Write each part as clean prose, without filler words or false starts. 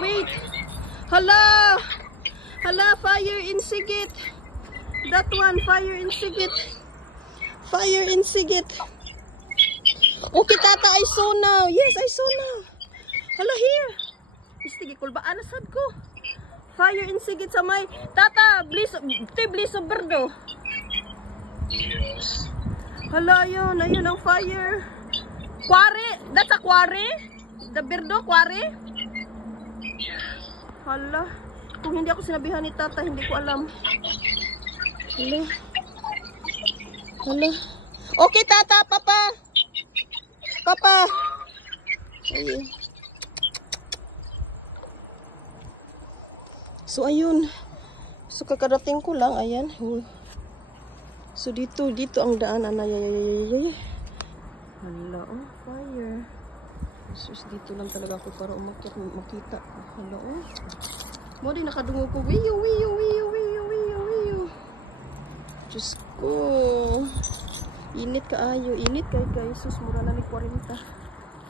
Wait. Hala. Hala, fire in Sigit. That one, fire in Sigit. Fire in Sigit. Okay, tata, I saw now. Yes, I saw now. Hala, here. Istige, kulbaan na sad ko. Fire in Sigit sa may. Tata, bliso berdo. Yes. Hala, ayun ang fire. Quarry? That's a quarry? The berdo, quarry? Yes. Hala. Kung hindi ako sinabihan ni tata, hindi ko alam. Hala. Hala. Okay, tata, papa. Papa. Ayun. So, ayun. So, kakarating ko lang. Ayan. So, dito ang daan. Ay. Hala, oh, fire. So, dito lang talaga ako para makita. Hala, oh. Mo din nakadungo ko. Wiyo. Diyos ko. Init kaayo. Init kay Jesus. Mura na ni 40.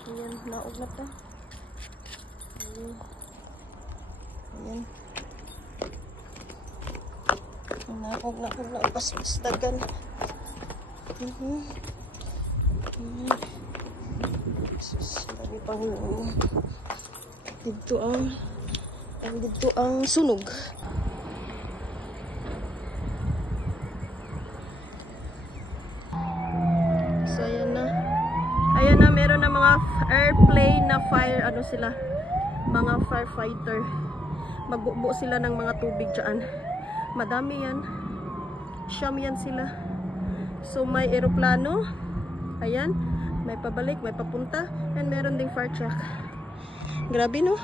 Ayan, naog na ta. Ayan. Naog na pasdagan. Jesus, dami pang dito ang sunog. So ayan na, meron na mga airplane na fire, ano sila, mga firefighter. Magbubo sila ng mga tubig dyan. Madami yan. Siyam yan sila. So may eroplano. Ayan. May pabalik, may papunta. And meron ding fire truck. Grabe, no?